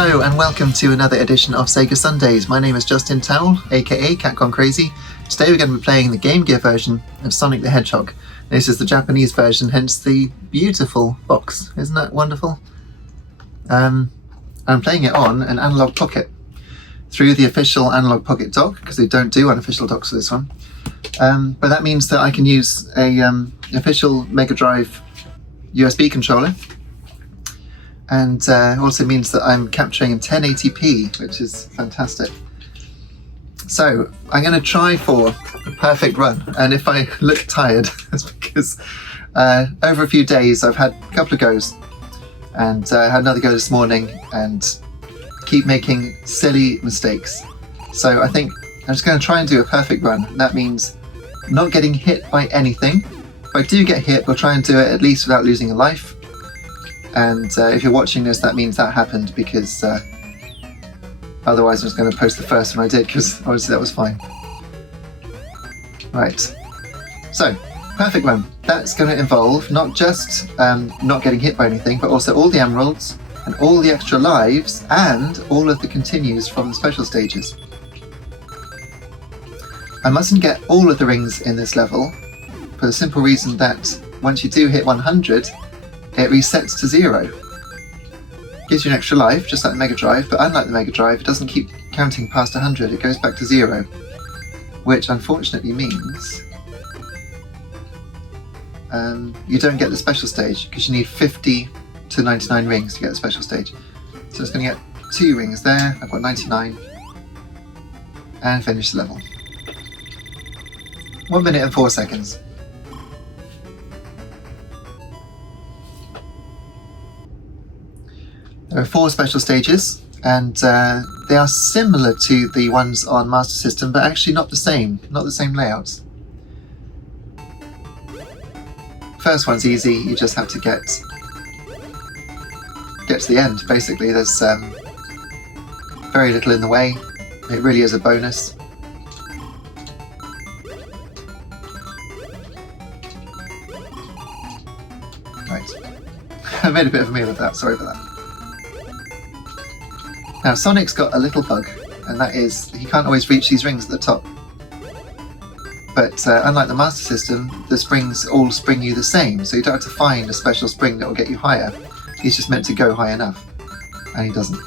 Hello and welcome to another edition of Sega Sundays. My name is Justin Towell, aka Cat Gone Crazy. Today we're going to be playing the Game Gear version of Sonic the Hedgehog. This is the Japanese version, hence the beautiful box. Isn't that wonderful? I'm playing it on an Analogue Pocket through the official Analogue Pocket Dock, because they don't do unofficial docks for this one. But that means that I can use a official Mega Drive USB controller. And also means that I'm capturing in 1080p, which is fantastic. So I'm going to try for a perfect run, and if I look tired, it's because over a few days I've had a couple of goes, and I had another go this morning, and keep making silly mistakes. So I think I'm just going to try and do a perfect run. That means not getting hit by anything. If I do get hit, we'll try and do it at least without losing a life. And if you're watching this, that means that happened, because otherwise I was going to post the first one I did, because obviously that was fine. Right, so perfect run. That's going to involve not just not getting hit by anything, but also all the emeralds and all the extra lives and all of the continues from the special stages. I mustn't get all of the rings in this level for the simple reason that once you do hit 100, it resets to 0. Gives you an extra life, just like the Mega Drive, but unlike the Mega Drive, it doesn't keep counting past 100, it goes back to 0. Which unfortunately means you don't get the special stage, because you need 50 to 99 rings to get the special stage. So it's going to get 2 rings there, I've got 99, and finish the level. 1 minute and 4 seconds. There are 4 special stages, and they are similar to the ones on Master System, but actually not the same layouts. First one's easy, you just have to get to the end, basically. There's very little in the way, it really is a bonus. Right, I made a bit of a meal of that, sorry for that. Now Sonic's got a little bug, and that is he can't always reach these rings at the top. But unlike the Master System, the springs all spring you the same, so you don't have to find a special spring that will get you higher. He's just meant to go high enough, and he doesn't.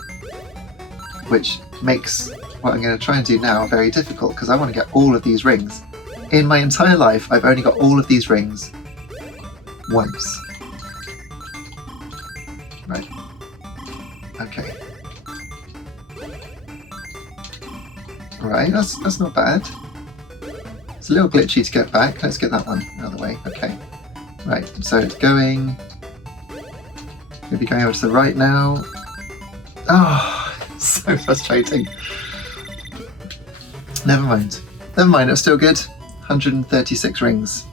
Which makes what I'm going to try and do now very difficult, because I want to get all of these rings. In my entire life, I've only got all of these rings once. Right. Okay. Right, that's not bad. It's a little glitchy to get back. Let's get that one out of the way. Okay. Right, so it's going... Maybe going over to the right now. Oh, so frustrating. Never mind. Never mind, it was still good. 136 rings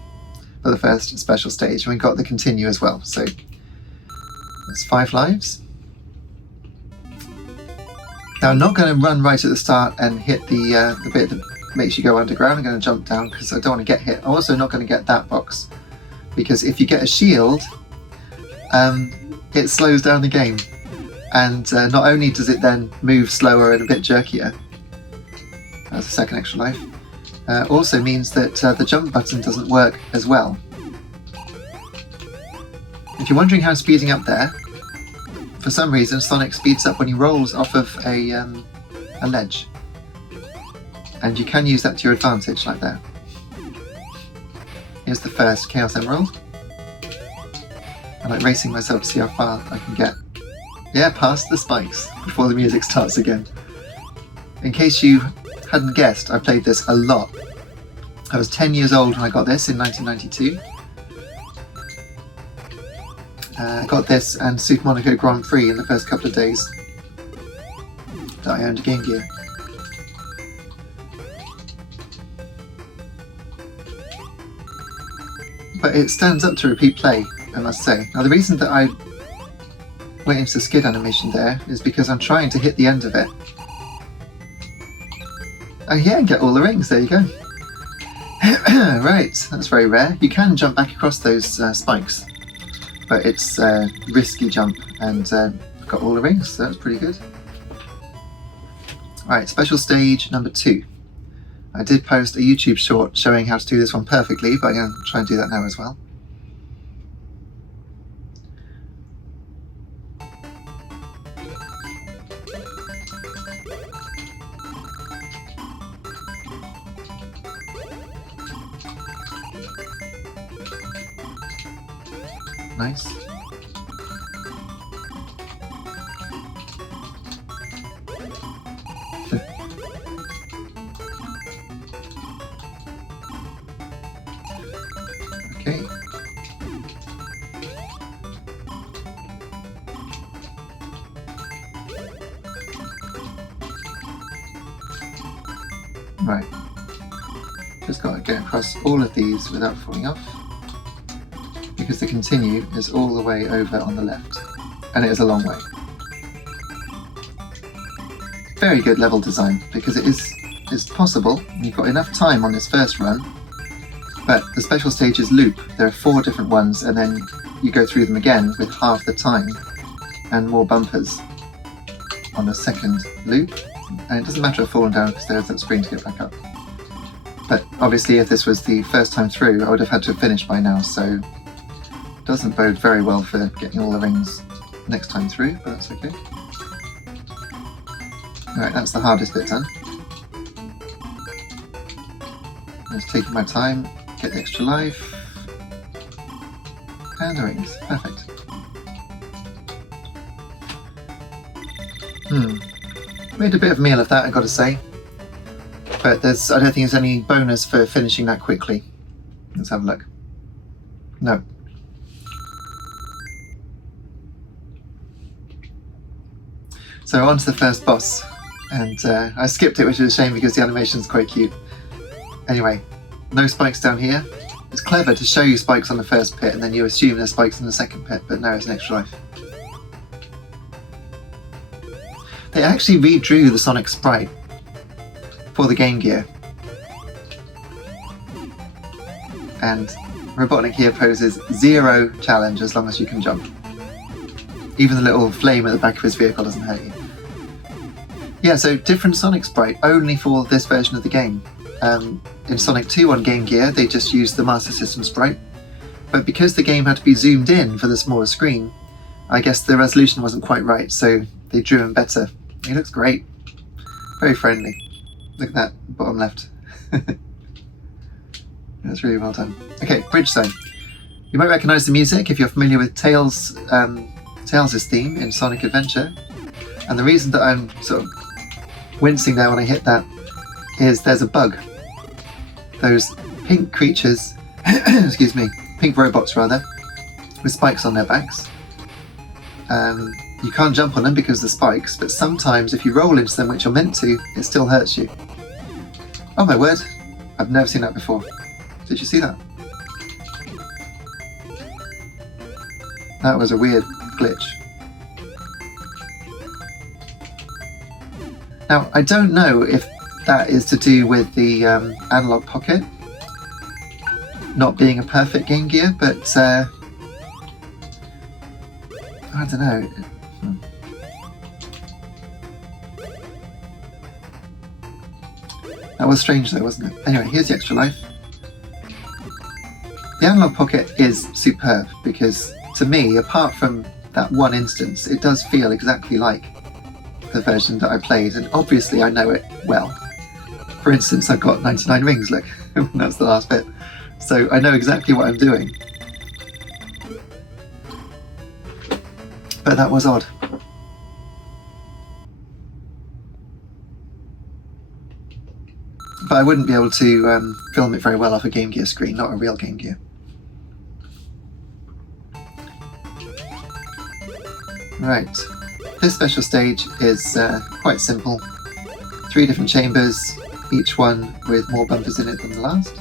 for the first special stage. We got the continue as well, so that's 5 lives. Now I'm not going to run right at the start and hit the bit that makes you go underground. I'm going to jump down because I don't want to get hit. I'm also not going to get that box, because if you get a shield, it slows down the game. And not only does it then move slower and a bit jerkier, that's a second extra life, also means that the jump button doesn't work as well. If you're wondering how I'm speeding up there, for some reason Sonic speeds up when he rolls off of a ledge, and you can use that to your advantage like that. Here's the first Chaos Emerald. I like racing myself to see how far I can get. Yeah, past the spikes before the music starts again. In case you hadn't guessed, I played this a lot. I was 10 years old when I got this in 1992. I got this and Super Monaco Grand Prix in the first couple of days that I owned a Game Gear. But it stands up to repeat play, I must say. Now the reason that I went into the skid animation there is because I'm trying to hit the end of it. Oh yeah, and get all the rings, there you go. Right, that's very rare. You can jump back across those spikes, but it's a risky jump, and got all the rings, so that's pretty good. Right, special stage number 2. I did post a YouTube short showing how to do this one perfectly, but I'm going to try and do that now as well. Nice. Okay. Right. Just got to get across all of these without falling off, because the continue is all the way over on the left, and it is a long way. Very good level design, because it's possible. You've got enough time on this first run, but the special stages loop. There are 4 different ones, and then you go through them again with half the time and more bumpers on the second loop. And it doesn't matter if falling down, because there's that screen to get back up. But obviously if this was the first time through, I would have had to have finished by now, so it doesn't bode very well for getting all the rings next time through, but that's okay. Alright, that's the hardest bit done. Just taking my time, get the extra life, and the rings. Perfect. Made a bit of a meal of that, I've got to say. But I don't think there's any bonus for finishing that quickly. Let's have a look. No. So on to the first boss. And I skipped it, which is a shame because the animation's quite cute. Anyway, no spikes down here. It's clever to show you spikes on the first pit and then you assume there's spikes in the second pit, but no, it's an extra life. They actually redrew the Sonic sprite for the Game Gear. And Robotnik here poses 0 challenge as long as you can jump. Even the little flame at the back of his vehicle doesn't hurt you. Yeah, so different Sonic sprite only for this version of the game. In Sonic 2 on Game Gear, they just used the Master System sprite. But because the game had to be zoomed in for the smaller screen, I guess the resolution wasn't quite right, so they drew him better. He looks great. Very friendly. Look at that, bottom left. That's really well done. Okay, Bridge Zone. You might recognise the music if you're familiar with Tails' theme in Sonic Adventure. And the reason that I'm sort of wincing there when I hit that is there's a bug. Those pink creatures, excuse me, pink robots rather, with spikes on their backs. You can't jump on them because of the spikes, but sometimes if you roll into them, which you're meant to, it still hurts you. Oh my word, I've never seen that before. Did you see that? That was a weird glitch. Now, I don't know if that is to do with the Analogue Pocket not being a perfect Game Gear, but I don't know. That was strange though, wasn't it? Anyway, here's the extra life. The Analogue Pocket is superb because, to me, apart from that one instance, it does feel exactly like the version that I played, and obviously I know it well. For instance, I've got 99 rings, look, that's the last bit. So I know exactly what I'm doing. But that was odd. But I wouldn't be able to film it very well off a Game Gear screen, not a real Game Gear. Right, this special stage is quite simple. 3 different chambers, each one with more bumpers in it than the last.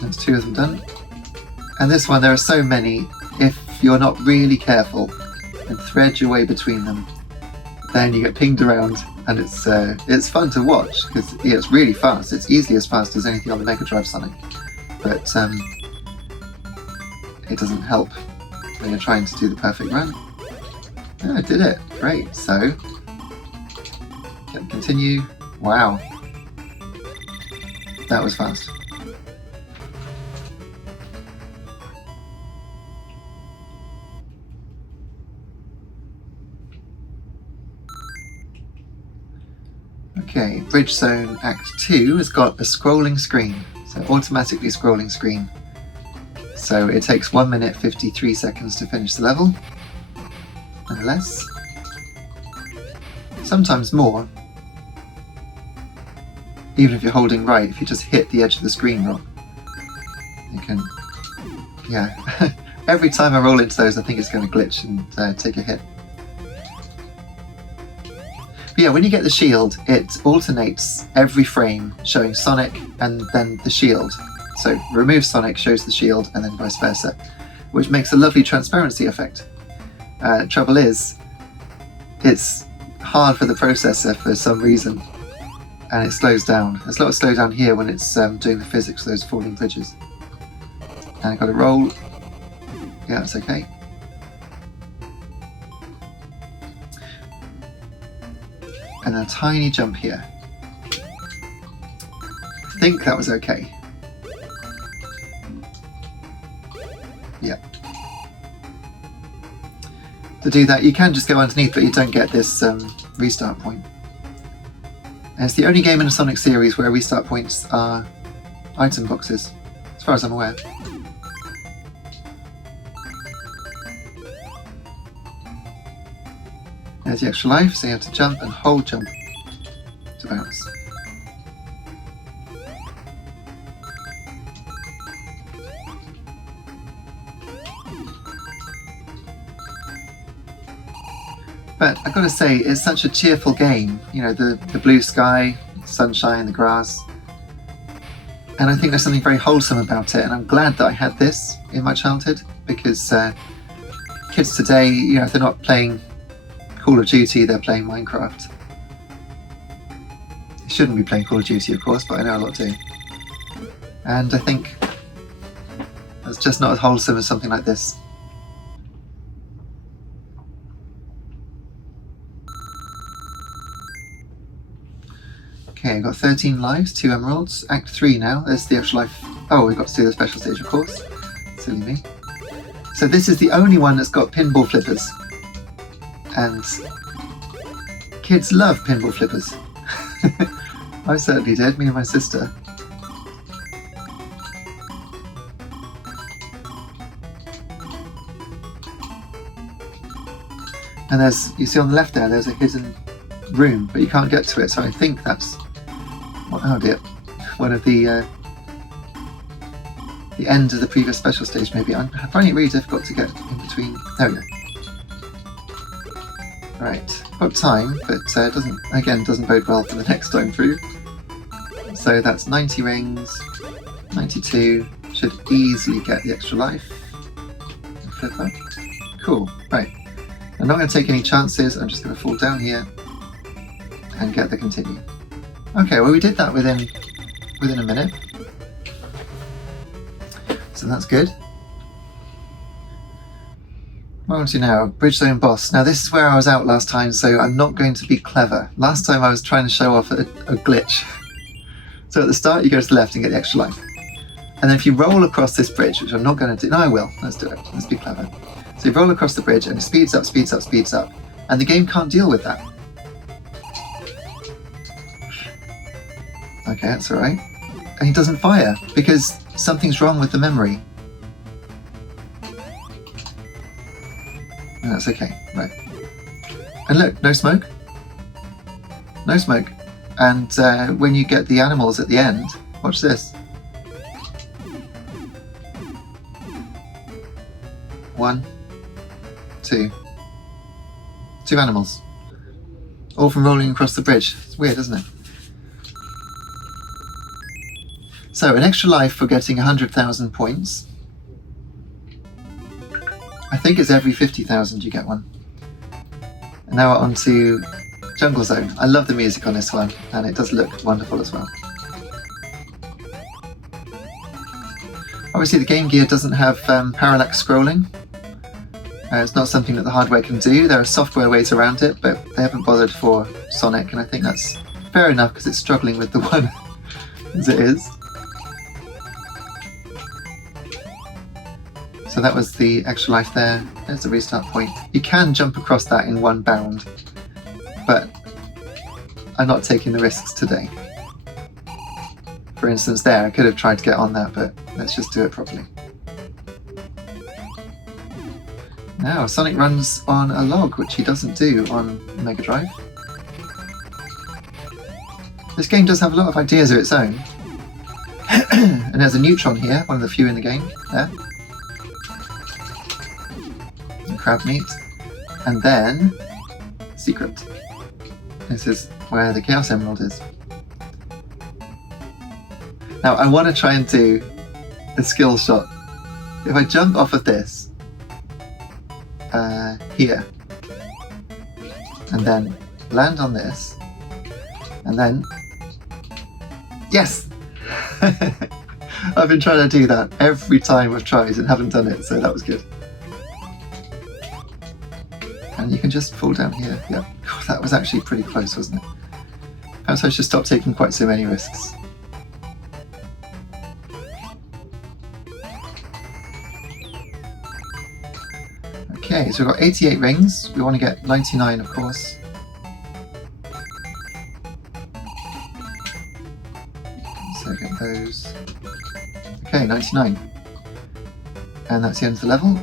There's 2 of them done. And this one, there are so many, if you're not really careful and thread your way between them, then you get pinged around, and it's fun to watch because it's really fast. It's easily as fast as anything on the Mega Drive Sonic, but it doesn't help when you're trying to do the perfect run. Oh, I did it. Great. So, continue. Wow. That was fast. Okay, Bridge Zone Act 2 has got a scrolling screen, so automatically scrolling screen. So it takes 1 minute 53 seconds to finish the level, and less. Sometimes more. Even if you're holding right, if you just hit the edge of the screen wrong, you can, yeah. Every time I roll into those, I think it's going to glitch and take a hit. But yeah, when you get the shield, it alternates every frame, showing Sonic and then the shield. So remove Sonic shows the shield, and then vice versa, which makes a lovely transparency effect. Trouble is, it's hard for the processor for some reason, and it slows down. There's a lot of slowdown here when it's doing the physics of those falling bridges. And I've got to roll. Yeah, that's okay. And a tiny jump here. I think that was okay. Yeah. To do that, you can just go underneath, but you don't get this restart point. And it's the only game in the Sonic series where restart points are item boxes, as far as I'm aware. There's the extra life, so you have to jump and hold jump to bounce. But I've got to say, it's such a cheerful game. You know, the blue sky, sunshine, the grass. And I think there's something very wholesome about it, and I'm glad that I had this in my childhood, because kids today, you know, if they're not playing Call of Duty, they're playing Minecraft. They shouldn't be playing Call of Duty, of course, but I know a lot do. And I think that's just not as wholesome as something like this. Okay, I've got 13 lives, 2 emeralds. Act 3 now. There's the extra life. Oh, we've got to do the special stage, of course. Silly me. So this is the only one that's got pinball flippers. And kids love pinball flippers. I certainly did, me and my sister. And there's, you see on the left there, there's a hidden room, but you can't get to it, so I think that's, oh dear, one of the end of the previous special stage maybe. I'm finding it really difficult to get in between. There we go. Right, got time, but doesn't bode well for the next time through. So that's 90 rings, 92, should easily get the extra life. Flip up. Cool, right. I'm not going to take any chances, I'm just going to fall down here and get the continue. Okay, well we did that within a minute. So that's good. What on to now? Bridge Zone Boss. Now this is where I was out last time, so I'm not going to be clever. Last time I was trying to show off a glitch. So at the start you go to the left and get the extra life. And then if you roll across this bridge, which I'm not going to do, no I will, let's do it, let's be clever. So you roll across the bridge and it speeds up, speeds up, speeds up. And the game can't deal with that. Okay, that's alright. And he doesn't fire, because something's wrong with the memory. And that's okay, right. And look, no smoke. No smoke. And when you get the animals at the end, watch this. 1, 2. 2 animals. All from rolling across the bridge. It's weird, isn't it? So, an extra life for getting 100,000 points. I think it's every 50,000 you get one. And now on to Jungle Zone. I love the music on this one, and it does look wonderful as well. Oh, Obviously the Game Gear doesn't have parallax scrolling. It's not something that the hardware can do. There are software ways around it, but they haven't bothered for Sonic, and I think that's fair enough because it's struggling with the one as it is. So that was the extra life there. There's the restart point. You can jump across that in one bound, but I'm not taking the risks today. For instance there, I could have tried to get on that, but let's just do it properly. Now, Sonic runs on a log, which he doesn't do on Mega Drive. This game does have a lot of ideas of its own. And there's a neutron here, one of the few in the game, there. And crab meat. And then, secret. This is where the Chaos Emerald is. Now, I want to try and do a skill shot. If I jump off of this, here, and then land on this, and then, yes! I've been trying to do that every time I've tried and haven't done it, so that was good. And you can just fall down here. Yeah, that was actually pretty close, wasn't it? Perhaps I should stop taking quite so many risks. Okay, so we've got 88 rings. We want to get 99, of course. So get those. Okay, 99. And that's the end of the level.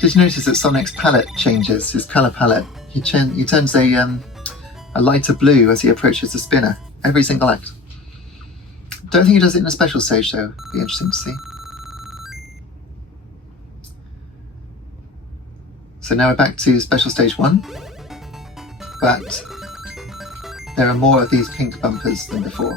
Did you notice that Sonic's palette changes, his colour palette? He turns a lighter blue as he approaches the spinner, every single act. Don't think he does it in a special stage though. Be interesting to see. So now we're back to Special Stage 1, but there are more of these pink bumpers than before.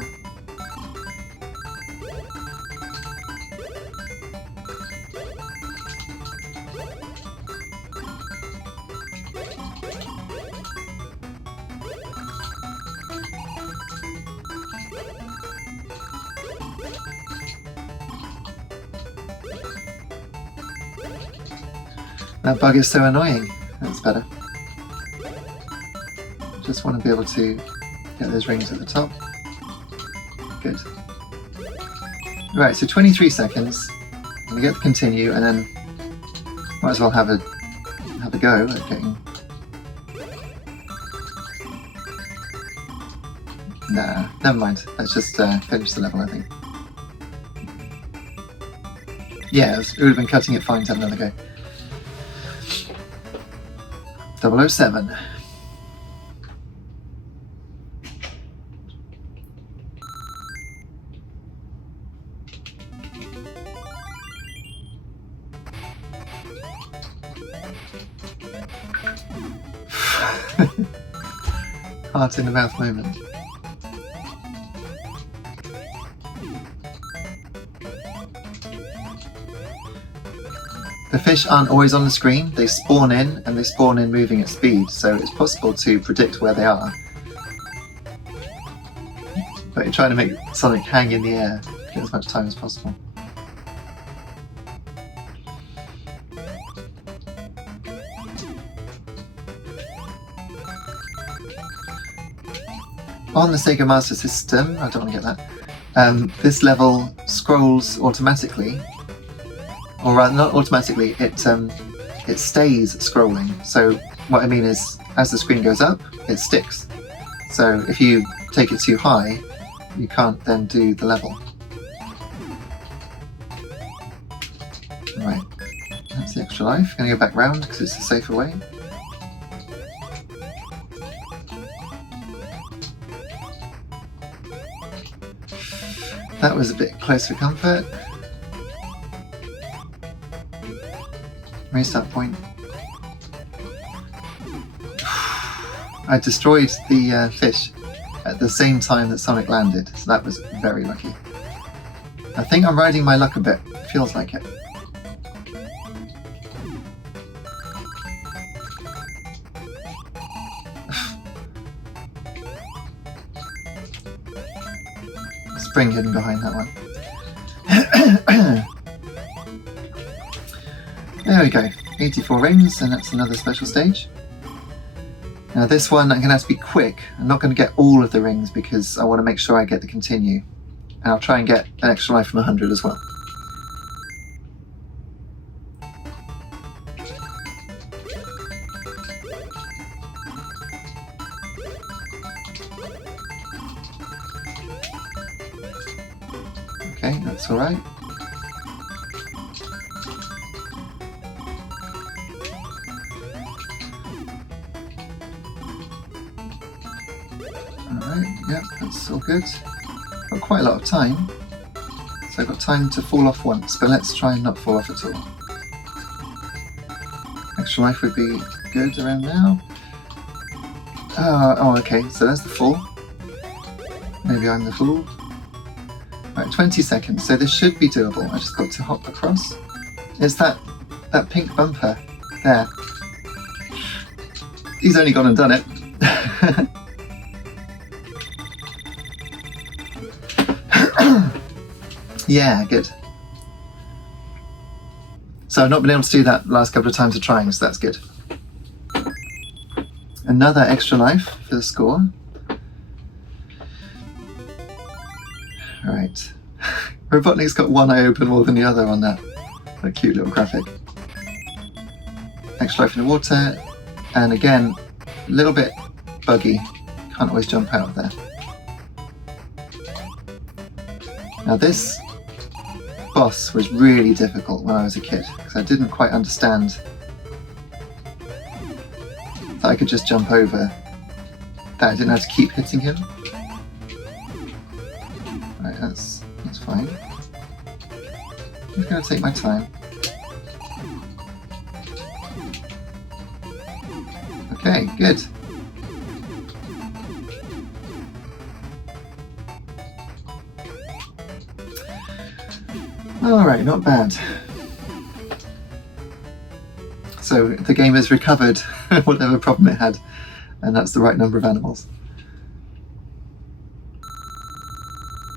That bug is so annoying. That's better. Just want to be able to get those rings at the top. Good. Right, so 23 seconds. We get the continue, and then might as well have a go at getting. Nah, never mind. Let's just finish the level, I think. Yeah, it would have been cutting it fine to have another go. 007. Heart in the mouth moment. The fish aren't always on the screen, they spawn in, and they spawn in moving at speed, so it's possible to predict where they are. But you're trying to make Sonic hang in the air, get as much time as possible. On the Sega Master System, I don't want to get that, this level scrolls automatically. Or rather, not automatically, it stays scrolling. So what I mean is, as the screen goes up, it sticks. So if you take it too high, you can't then do the level. Right, that's the extra life. Gonna go back round because it's a safer way. That was a bit close for comfort. Restart point. I destroyed the fish at the same time that Sonic landed, so that was very lucky. I think I'm riding my luck a bit. It feels like it. spring hidden behind that one. There we go, 84 rings, and that's another special stage. Now this one I'm going to have to be quick. I'm not going to get all of the rings because I want to make sure I get the continue. And I'll try and get an extra life from 100 as well. Okay, that's alright. Alright, yep, that's all good. Got quite a lot of time, so I've got time to fall off once, but let's try and not fall off at all. Extra life would be good around now. Oh, okay, so there's the fall. Maybe I'm the fool. Right, 20 seconds, so this should be doable. I just got to hop across. It's that pink bumper there. He's only gone and done it. Yeah, good. So I've not been able to do that last couple of times of trying, so that's good. Another extra life for the score. Right. Robotnik's got one eye open more than the other on that cute little graphic. Extra life in the water, and again, a little bit buggy. Can't always jump out of there. Now this boss was really difficult when I was a kid, because I didn't quite understand that I could just jump over, that I didn't have to keep hitting him. Right, that's fine. I'm just going to take my time. Okay, good. Alright, not bad. So the game has recovered whatever problem it had, and that's the right number of animals.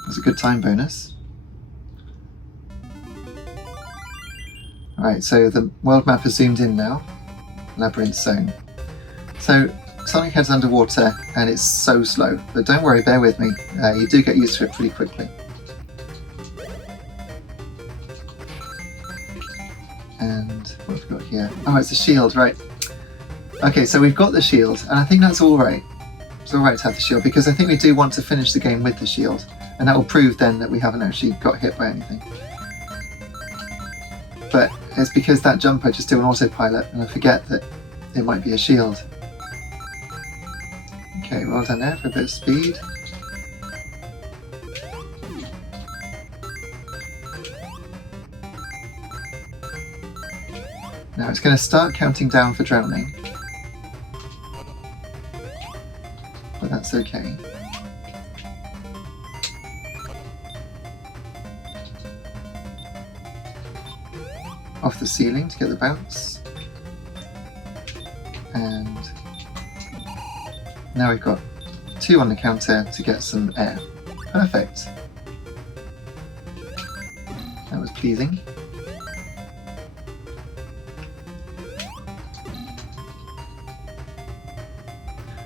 That's a good time bonus. Alright, so the world map is zoomed in now. Labyrinth Zone. So Sonic heads underwater and it's so slow, but don't worry, bear with me. You do get used to it pretty quickly. And what have we got here? Oh, it's a shield, right. Okay, so we've got the shield, and I think that's alright. It's alright to have the shield, because I think we do want to finish the game with the shield, and that will prove then that we haven't actually got hit by anything. But it's because that jump I just do on autopilot, and I forget that it might be a shield. Okay, well done there for a bit of speed. Now it's going to start counting down for drowning. But that's okay. Off the ceiling to get the bounce. And now we've got 2 on the counter to get some air. Perfect. That was pleasing.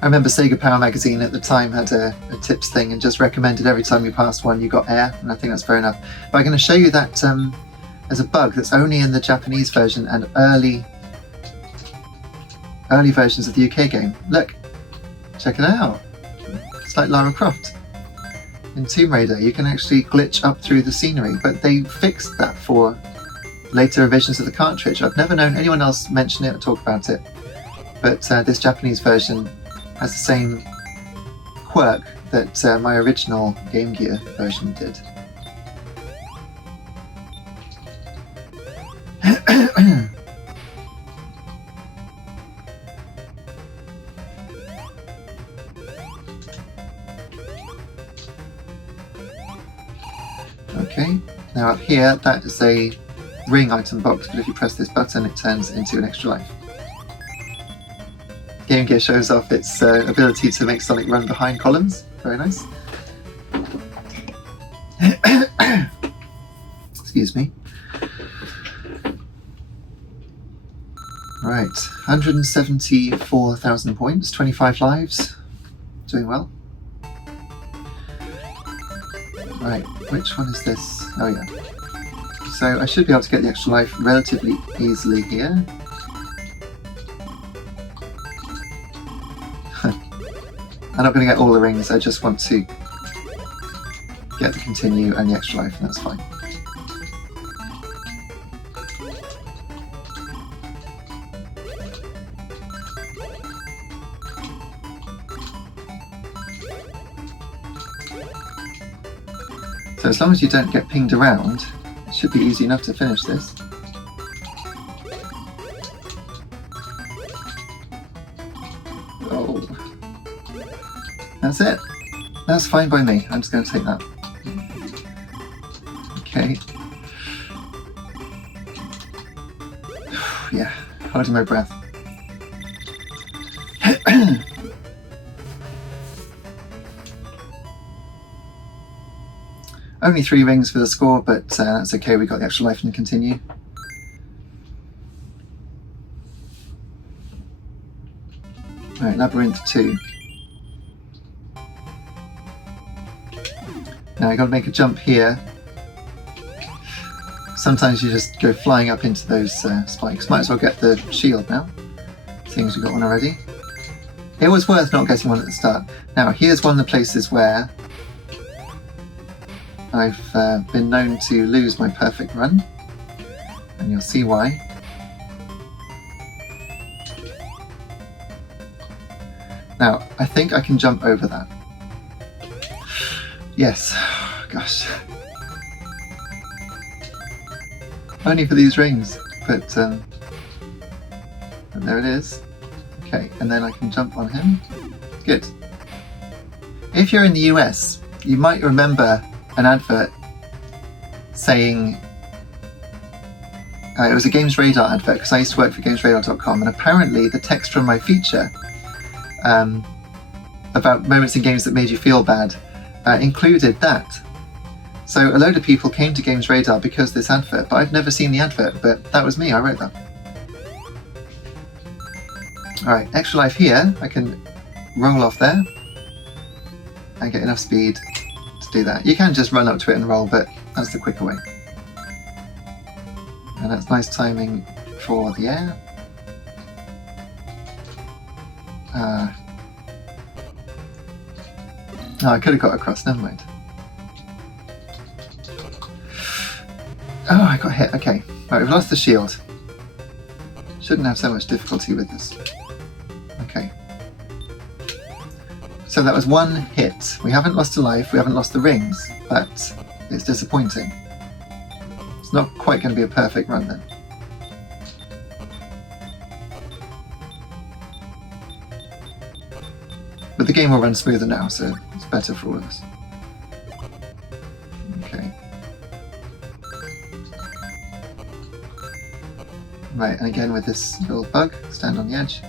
I remember Sega Power magazine at the time had a tips thing and just recommended every time you passed one you got air, and I think that's fair enough. But I'm going to show you that there's a bug that's only in the Japanese version and early versions of the UK game. Look, check it out. It's like Lara Croft in Tomb Raider. You can actually glitch up through the scenery, but they fixed that for later revisions of the cartridge. I've never known anyone else mention it or talk about it, but this Japanese version has the same quirk that my original Game Gear version did. Okay, now up here that is a ring item box, but if you press this button it turns into an extra life. Game Gear shows off its ability to make Sonic run behind columns. Very nice. Excuse me. Right, 174,000 points, 25 lives. Doing well. Right, which one is this? Oh yeah. So I should be able to get the extra life relatively easily here. I'm not going to get all the rings, I just want to get the continue and the extra life, and that's fine. So as long as you don't get pinged around, it should be easy enough to finish this. Oh. That's it. That's fine by me. I'm just going to take that. Okay. Yeah, holding my breath. Only 3 rings for the score, but that's okay, we got the extra life and continue. Right, Labyrinth 2. Now I got to make a jump here. Sometimes you just go flying up into those spikes. Might as well get the shield now, seeing as we got one already. It was worth not getting one at the start. Now here's one of the places where I've been known to lose my perfect run, and you'll see why. Now, I think I can jump over that. Yes, gosh. Only for these rings, but there it is. Okay, and then I can jump on him. Good. If you're in the US, you might remember an advert saying it was a Games Radar advert, because I used to work for GamesRadar.com, and apparently the text from my feature about moments in games that made you feel bad included that. So a load of people came to Games Radar because of this advert, but I've never seen the advert, but that was me, I wrote that. Alright, extra life here, I can roll off there and get enough speed to do that. You can just run up to it and roll, but that's the quicker way. And that's nice timing for the air. Oh, I could have got across, never mind. Oh, I got hit, okay. Right, we've lost the shield. Shouldn't have so much difficulty with this. Okay. So that was 1 hit. We haven't lost a life, we haven't lost the rings, but it's disappointing. It's not quite going to be a perfect run then. But the game will run smoother now, so it's better for all of us. Okay. Right, and again with this little bug, stand on the edge.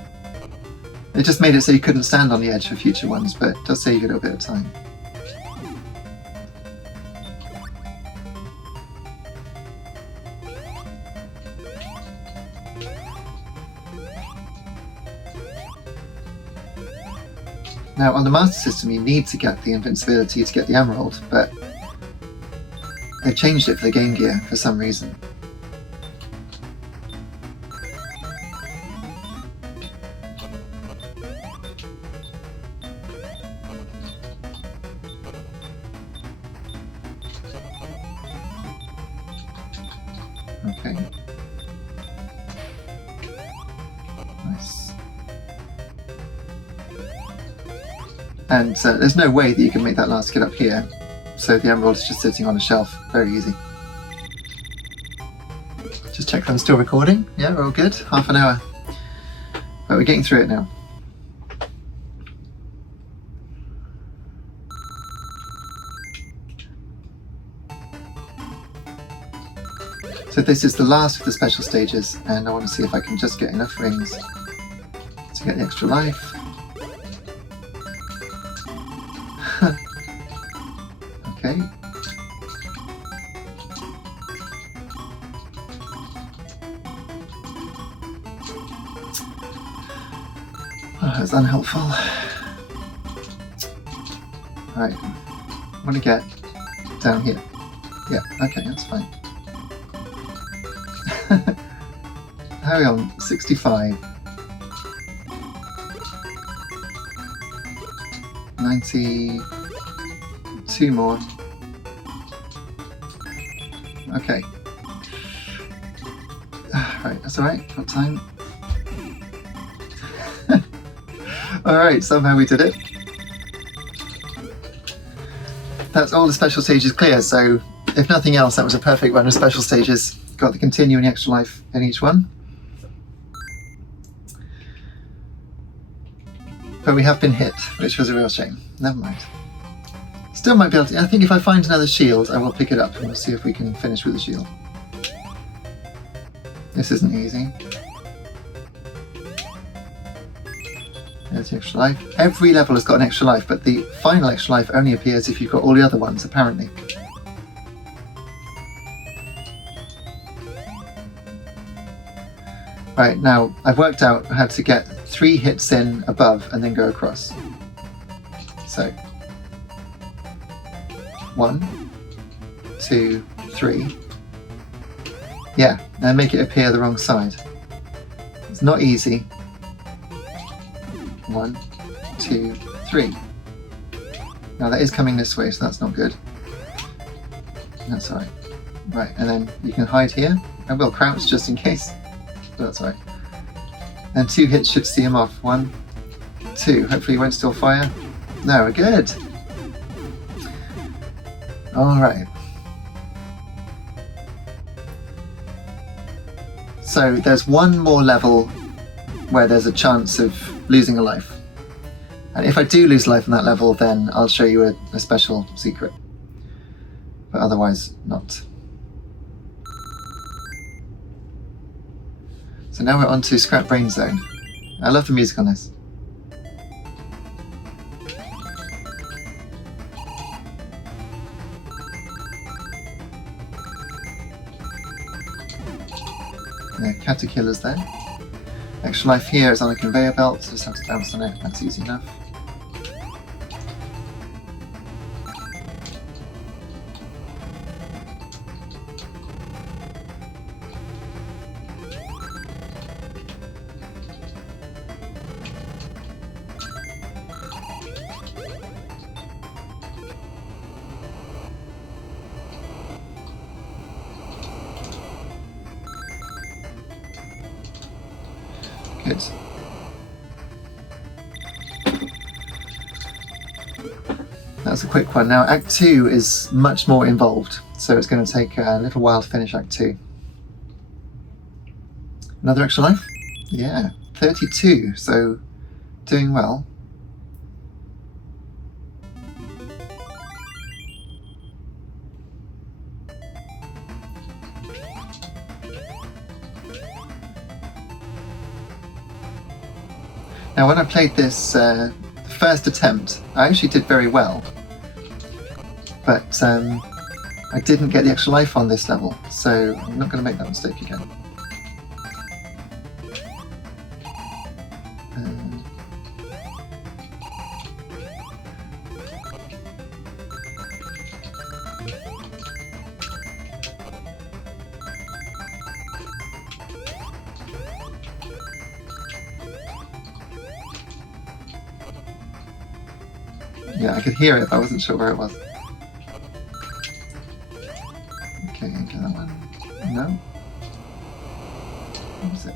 It just made it so you couldn't stand on the edge for future ones, but it does save you a little bit of time. Now on the Master System you need to get the invincibility to get the Emerald, but they've changed it for the Game Gear for some reason. Okay. Nice. And there's no way that you can make that last get up here, so the Emerald is just sitting on a shelf. Very easy. Just check that I'm still recording. Yeah, we're all good. Half an hour. But we're getting through it now. So this is the last of the special stages, and I want to see if I can just get enough rings to get the extra life. Okay. Oh, that's unhelpful. Right, I want to get down here. Yeah, okay, that's fine. Hurry on, 65. 90. 2 more. Okay. Right, that's alright, got time. Alright, somehow we did it. That's all the special stages clear, so if nothing else, that was a perfect run of special stages. Got the continue and the extra life in each one. But we have been hit, which was a real shame. Never mind. Still might be able to... I think if I find another shield, I will pick it up and we'll see if we can finish with the shield. This isn't easy. There's the extra life. Every level has got an extra life, but the final extra life only appears if you've got all the other ones, apparently. Right, now I've worked out how to get 3 hits in above and then go across. So, 1, 2, 3. Yeah, now make it appear the wrong side. It's not easy. 1, 2, 3. Now that is coming this way, so that's not good. That's alright. Right, and then you can hide here. I will crouch just in case. But that's alright. And 2 hits should see him off. 1, 2. Hopefully he won't steal fire. No, we're good. Alright. So there's one more level where there's a chance of losing a life. And if I do lose life on that level, then I'll show you a special secret. But otherwise, not. So now we're on to Scrap Brain Zone. I love the music on this. The caterpillars there. Extra life here is on a conveyor belt, so just have to bounce on it, that's easy enough. Good. That's a quick one. Now Act 2 is much more involved, so it's going to take a little while to finish Act 2. Another extra life? Yeah, 32, so doing well. Now when I played this first attempt, I actually did very well, but I didn't get the extra life on this level, so I'm not going to make that mistake again. Yeah, I could hear it, but I wasn't sure where it was. Okay, get that one. No? What was it?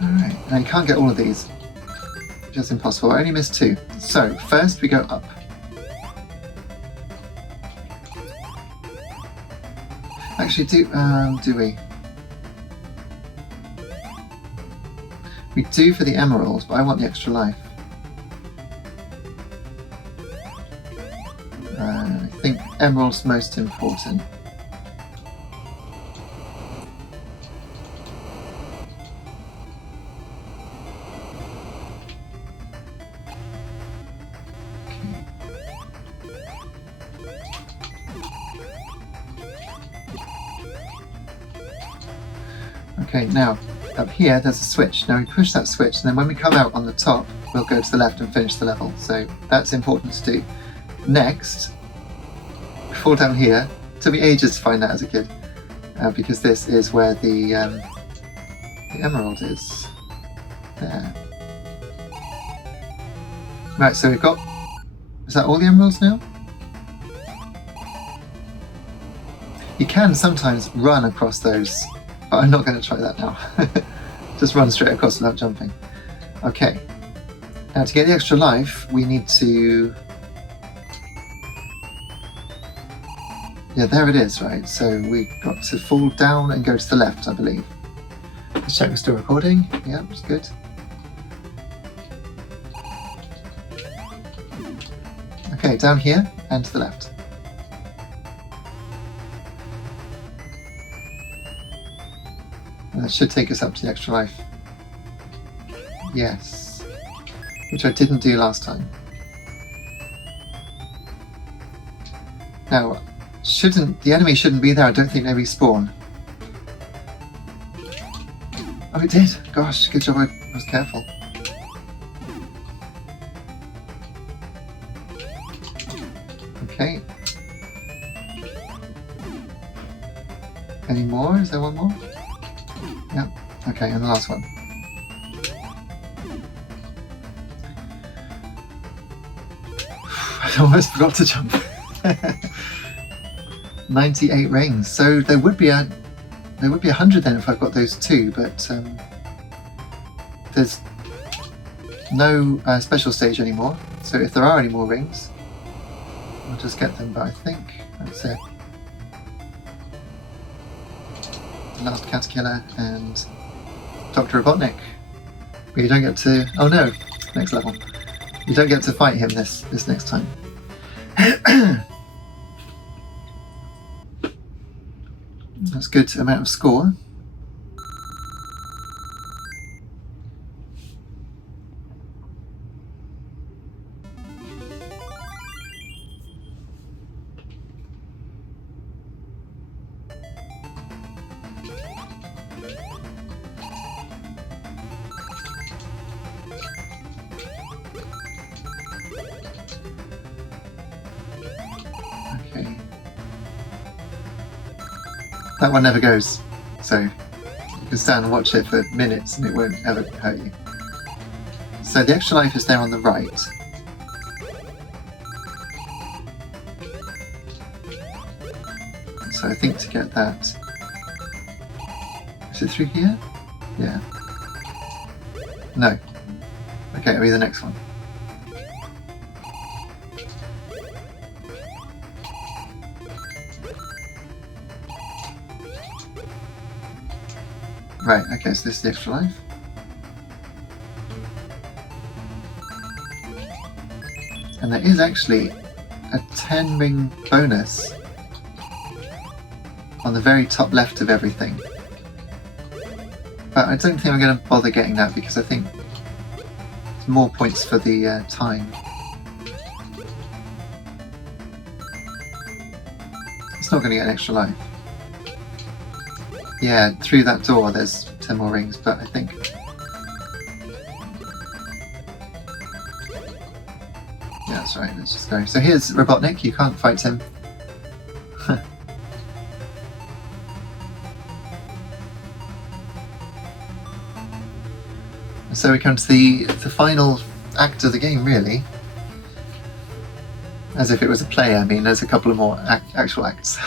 Alright, and you can't get all of these. Just impossible. I only missed 2. So, first we go up. Actually, do we? We do for the emeralds, but I want the extra life. I think emerald's most important. Okay, now up here there's a switch. Now we push that switch, and then when we come out on the top, we'll go to the left and finish the level. So that's important to do. Next, we fall down here. It took me ages to find that as a kid, because this is where the emerald is. There. Right, so we've got... Is that all the emeralds now? You can sometimes run across those, but I'm not going to try that now. Just run straight across without jumping. Okay. Now to get the extra life, we need to... Yeah, there it is, right? So we've got to fall down and go to the left, I believe. Let's check we're still recording. Yeah, it's good. Okay, down here and to the left. And that should take us up to the extra life. Yes. Which I didn't do last time. Now, the enemy shouldn't be there. I don't think they respawn. Oh, it did. Gosh, good job I was careful. Okay. Any more? Is there one more? Yeah. Okay, and the last one. I almost forgot to jump. 98 rings. So there would be 100 then if I've got those two, but there's no special stage anymore. So if there are any more rings, I'll just get them. But I think that's it. The last Caterkiller and Dr. Robotnik. But you don't get to... Oh no, next level. You don't get to fight him this next time. That's a good amount of score. That one never goes, so you can stand and watch it for minutes and it won't ever hurt you. So the extra life is there on the right. So I think to get that... Is it through here? Yeah. No. Okay, it'll be the next one. Right, okay, so this is the extra life. And there is actually a 10 ring bonus on the very top left of everything. But I don't think I'm going to bother getting that because I think it's more points for the time. It's not going to get an extra life. Yeah, through that door there's 10 more rings, but I think... Yeah, that's right, let's just go. So here's Robotnik, you can't fight him. So we come to the final act of the game, really. As if it was a play, I mean, there's a couple of more actual acts.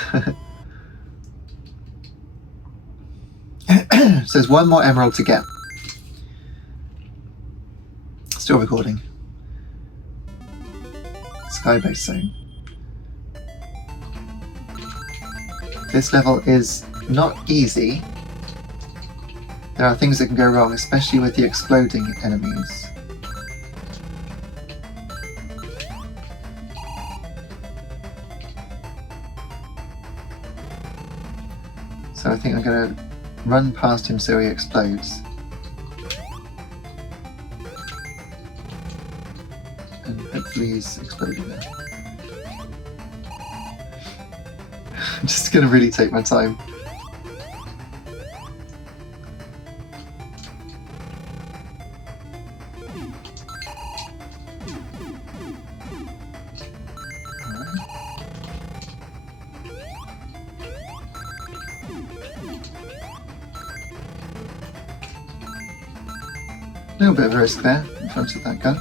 So there's one more emerald to get. Still recording. Skybase Zone. This level is not easy. There are things that can go wrong, especially with the exploding enemies. So I think I'm going to run past him so he explodes. And hopefully he's exploding now. I'm just going to really take my time. little bit of a risk there in front of that gun.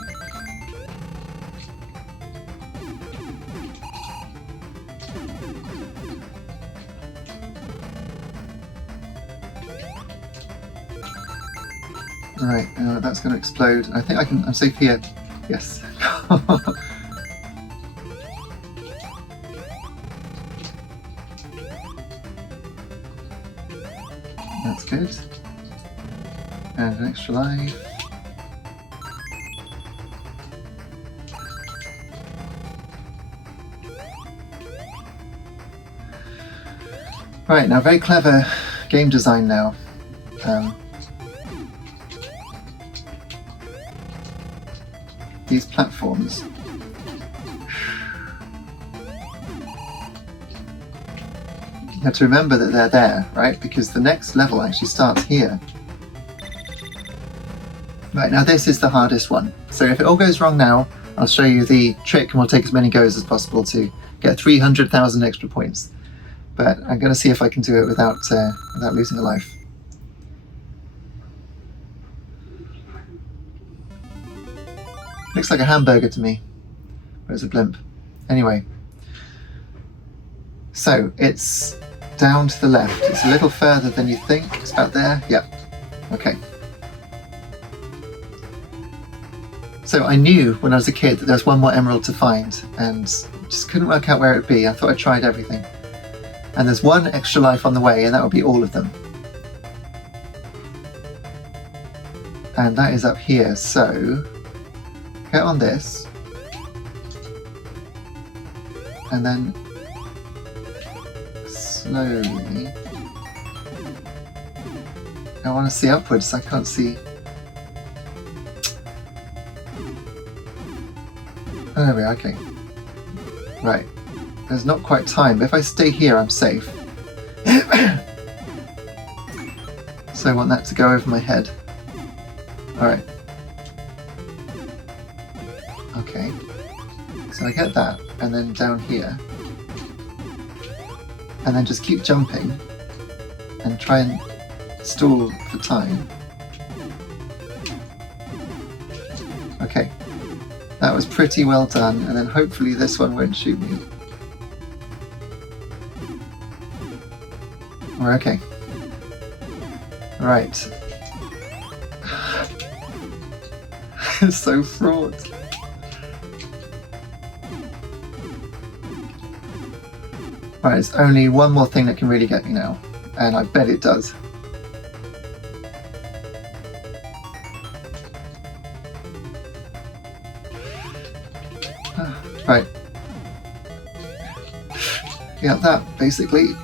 Right, that's going to explode. I think I'm safe here. Yes. That's good. And an extra life. Right, now very clever game design now. These platforms. You have to remember that they're there, right? Because the next level actually starts here. Right, now this is the hardest one. So if it all goes wrong now, I'll show you the trick and we'll take as many goes as possible to get 300,000 extra points. But I'm going to see if I can do it without losing a life. Looks like a hamburger to me, but it's a blimp. Anyway, so it's down to the left. It's a little further than you think. It's about there. Yep. Okay. So I knew when I was a kid that there's one more emerald to find, and just couldn't work out where it'd be. I thought I tried everything. And there's one extra life on the way, and that would be all of them. And that is up here, so get on this, and then slowly. I want to see upwards, I can't see. Oh, there we are, okay. Right, there's not quite time, but if I stay here, I'm safe. So I want that to go over my head. Alright. Okay, so I get that, and then down here, and then just keep jumping and try and stall for time. Okay, that was pretty well done, and then hopefully this one won't shoot me. We're okay. Right. It's so fraught. Right, it's only one more thing that can really get me now, and I bet it does. Right. Yeah, that basically.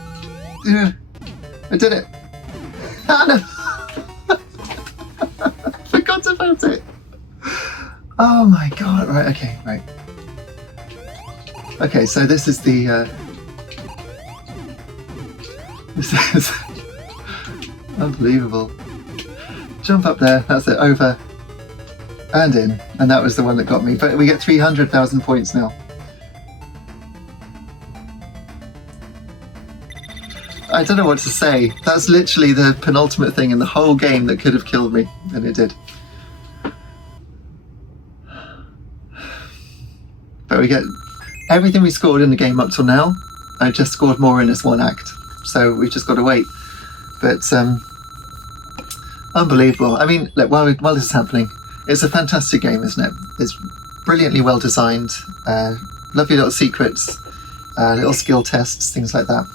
Yeah, I did it. Ah, no. Forgot about it. Oh my god. Right. Okay. Right. Okay. So this is the. This is unbelievable. Jump up there, that's it, over and in, and that was the one that got me. But we get 300,000 points now. I don't know what to say. That's literally the penultimate thing in the whole game that could have killed me, and it did. But we get everything we scored in the game up till now. I just scored more in this one act. So we've just got to wait. But unbelievable. I mean, look, while this is happening, it's a fantastic game, isn't it? It's brilliantly well designed, lovely little secrets, little skill tests, things like that.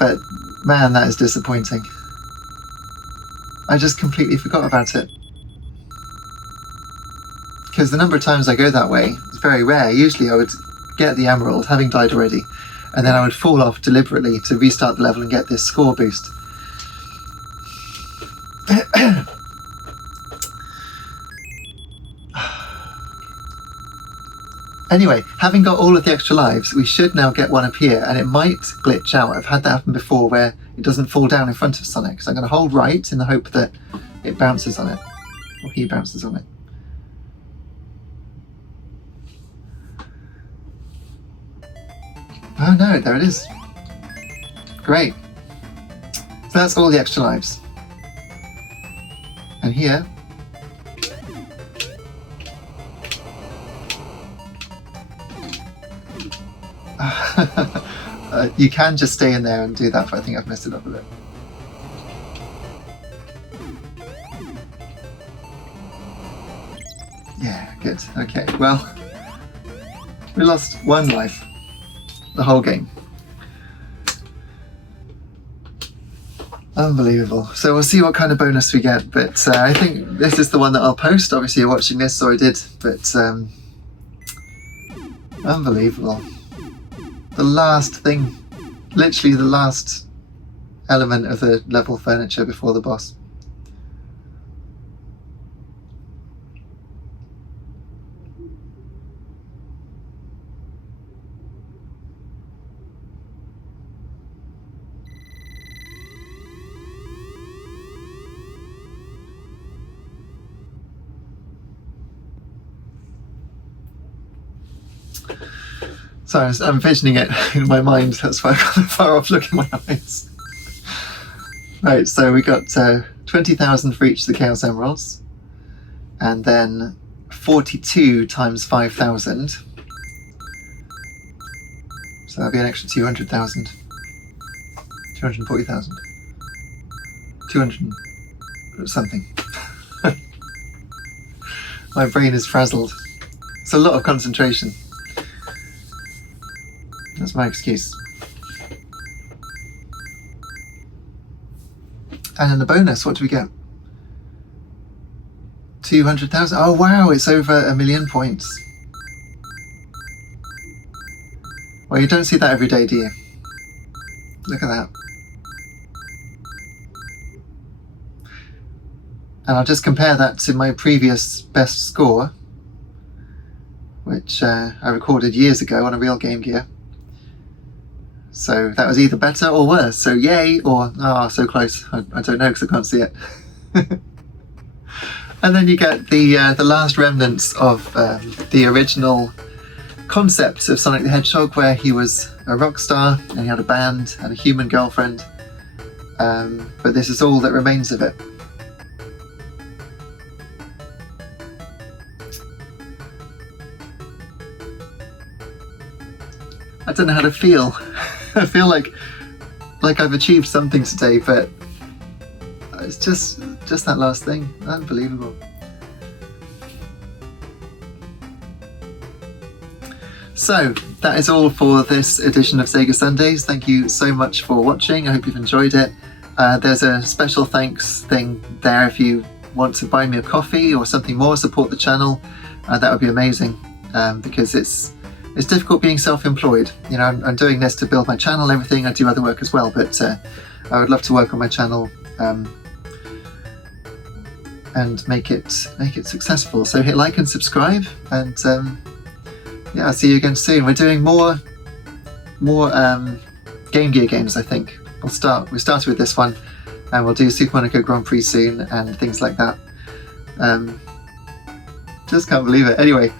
But man, that is disappointing. I just completely forgot about it. Because the number of times I go that way is very rare. Usually I would get the emerald, having died already, and then I would fall off deliberately to restart the level and get this score boost. Anyway, having got all of the extra lives, we should now get one up here, and it might glitch out. I've had that happen before where it doesn't fall down in front of Sonic. So I'm going to hold right in the hope that it bounces on it, or he bounces on it. Oh no, there it is. Great. So that's all the extra lives. And here, you can just stay in there and do that, but I think I've messed it up a bit. Yeah, good. Okay, well, we lost 1 life the whole game. Unbelievable. So we'll see what kind of bonus we get, but I think this is the one that I'll post. Obviously you're watching this, so I did, but unbelievable. The last thing, literally the last element of the level furniture before the boss. Sorry, I'm envisioning it in my mind, that's why I've got a far off look in my eyes. Right, so we got 20,000 for each of the Chaos Emeralds, and then 42 times 5,000. So that'll be an extra 200,000. 240,000. 200 something. My brain is frazzled. It's a lot of concentration. That's my excuse. And then the bonus, what do we get? 200,000. Oh wow, it's over 1,000,000 points. Well, you don't see that every day, do you? Look at that. And I'll just compare that to my previous best score, which I recorded years ago on a real Game Gear. So that was either better or worse. So yay, or so close. I don't know because I can't see it. And then you get the last remnants of the original concept of Sonic the Hedgehog, where he was a rock star and he had a band and a human girlfriend. But this is all that remains of it. I don't know how to feel. I feel like I've achieved something today, but it's just that last thing. Unbelievable. So that is all for this edition of Sega Sundays. Thank you so much for watching. I hope you've enjoyed it. There's a special thanks thing there if you want to buy me a coffee or something more, support the channel. That would be amazing, because it's difficult being self-employed. You know, I'm doing this to build my channel and everything. I do other work as well, but I would love to work on my channel and make it successful. So hit like and subscribe, and yeah, I'll see you again soon. We're doing more Game Gear games, I think. We started with this one, and we'll do Super Monaco Grand Prix soon and things like that. Just can't believe it. Anyway.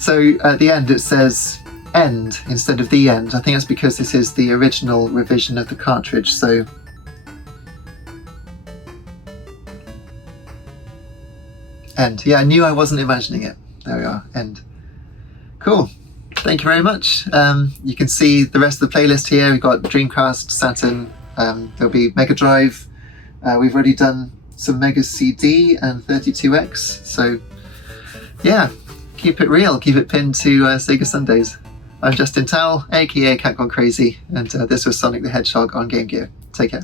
So at the end it says end instead of the end. I think that's because this is the original revision of the cartridge, so end. Yeah, I knew I wasn't imagining it. There we are, end. Cool. Thank you very much. You can see the rest of the playlist here. We've got Dreamcast, Saturn, there'll be Mega Drive. We've already done some Mega CD and 32X, so yeah. Keep it real, keep it pinned to Sega Sundays. I'm Justin Towell, aka Cat Gone Crazy, and this was Sonic the Hedgehog on Game Gear. Take care.